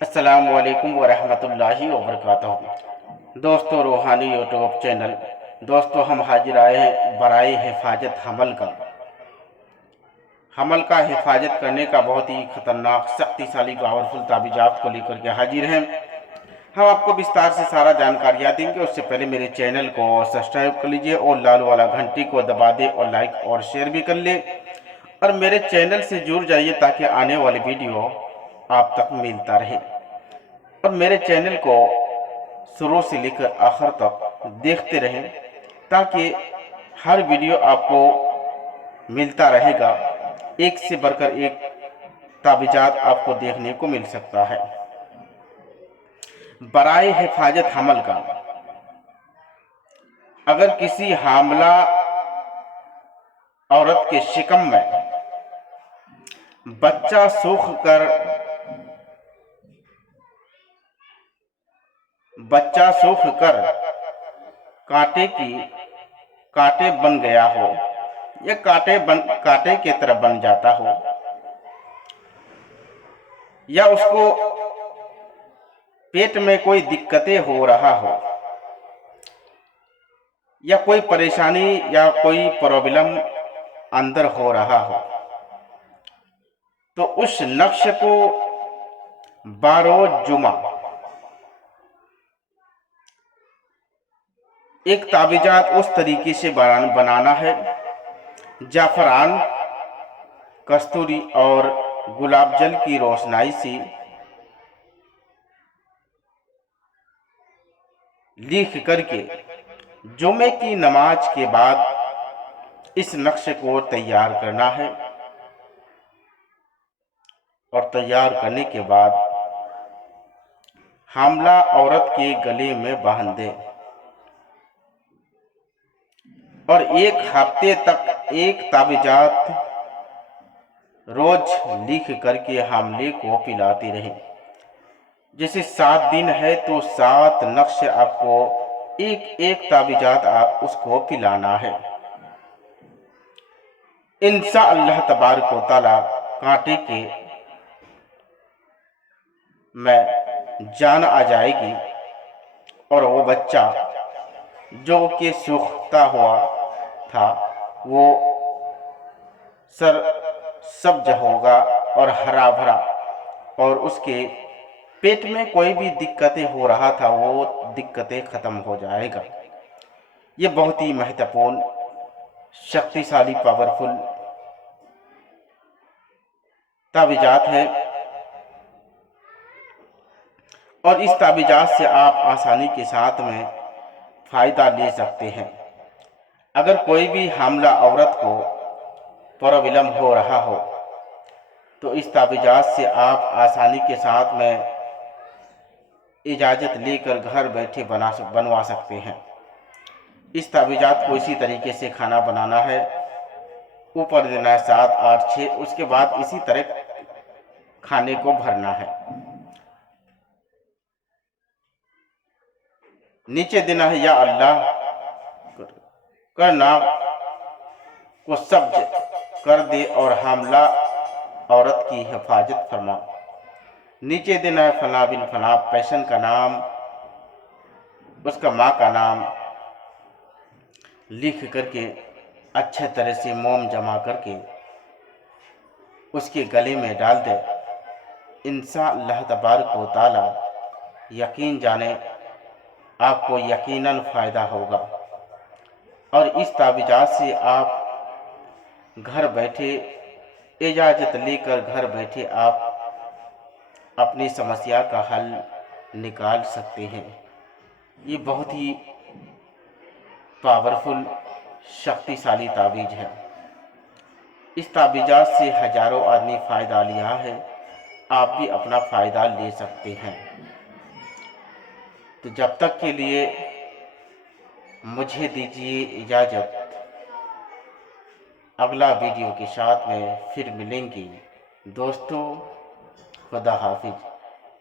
السلام علیکم ورحمۃ اللہ وبرکاتہ۔ دوستو روحانی یوٹیوب چینل، دوستو ہم حاضر آئے ہیں برائے حفاظت حمل کا حفاظت کرنے کا بہت ہی خطرناک سختی سالی پاورفل تعویذات کو لے کر کے حاضر ہیں۔ ہم آپ کو بستار سے سارا جانکاریاں دیں گے، اس سے پہلے میرے چینل کو سبسکرائب کر لیجئے اور لال والا گھنٹی کو دبا دے اور لائک اور شیئر بھی کر لے اور میرے چینل سے جڑ جائیے تاکہ آنے والی ویڈیو آپ تک ملتا رہے، اور میرے چینل کو شروع سے لے کر آخر تک دیکھتے رہیں تاکہ ہر ویڈیو آپ کو ملتا رہے گا، ایک سے بڑھ کر ایک تعویذات آپ کو دیکھنے کو مل سکتا ہے۔ برائے حفاظت حمل کا، اگر کسی حاملہ عورت کے شکم میں بچہ سوکھ کر کانٹے بن گیا ہو یا کانٹے کی طرح بن جاتا ہو، یا اس کو پیٹ میں کوئی دقتیں ہو رہا ہو، یا کوئی پریشانی یا کوئی پرابلم اندر ہو رہا ہو، تو اس نقش کو باروز جمعہ ایک تعویذات اس طریقے سے بنانا ہے، زعفران، کستوری اور گلاب جل کی روشنائی سے لکھ کر کے جمعے کی نماز کے بعد اس نقش کو تیار کرنا ہے، اور تیار کرنے کے بعد حاملہ عورت کے گلے میں باندھ دے اور ایک ہفتے تک ایک تعویذات روز لکھ کر کے حاملے کو پلاتی رہے۔ جیسے 7 دن ہے تو 7 نقش آپ کو ایک تعویذات اس کو پلانا ہے۔ انشاءاللہ تبارک و تعالی کانٹے کے میں جان آ جائے گی اور وہ بچہ جو کہ سوکھتا ہوا تھا وہ سبز ہوگا اور ہرا بھرا، اور اس کے پیٹ میں کوئی بھی دقتیں ہو رہا تھا وہ دقتیں ختم ہو جائے گا۔ یہ بہت ہی مہتوپورن، شکتی شالی، پاورفل تعویذات ہے، اور اس تعویذات سے آپ آسانی کے ساتھ میں فائدہ لے سکتے ہیں۔ اگر کوئی بھی حاملہ عورت کو پرابلم ہو رہا ہو تو اس تعویذات سے آپ آسانی کے ساتھ میں اجازت لے کر گھر بیٹھے بنوا سکتے ہیں۔ اس تعویذات کو اسی طریقے سے کھانا بنانا ہے، اوپر دینا ہے 7 8 6، اس کے بعد اسی طرح کھانے کو بھرنا ہے، نیچے دینا ہے یا اللہ کرنا کو سبز کر دے اور حاملہ عورت کی حفاظت فرما، نیچے دینا ہے فلاں بن فلاں، پیشنٹ کا نام، اس کا ماں کا نام لکھ کر کے اچھے طرح سے موم جما کر کے اس کے گلے میں ڈال دے۔ انشاءاللہ تبارک و تعالی یقین جانے آپ کو یقیناً فائدہ ہوگا، اور اس تعویذات سے آپ گھر بیٹھے اجازت لے کر گھر بیٹھے آپ اپنی سمسیا کا حل نکال سکتے ہیں۔ یہ بہت ہی پاورفل، شکتی شالی تعویذ ہے۔ اس تعویذات سے ہزاروں آدمی فائدہ لیا ہے، آپ بھی اپنا فائدہ لے سکتے ہیں۔ تو جب تک کے لیے مجھے دیجیے اجازت، اگلا ویڈیو کے ساتھ میں پھر ملیں گے۔ دوستو خدا حافظ۔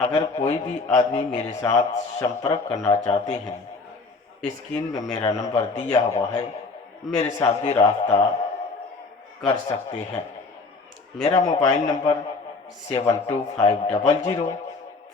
اگر کوئی بھی آدمی میرے ساتھ سمپرک کرنا چاہتے ہیں، اسکرین میں میرا نمبر دیا ہوا ہے، میرے ساتھ بھی رابطہ کر سکتے ہیں۔ میرا موبائل نمبر 7250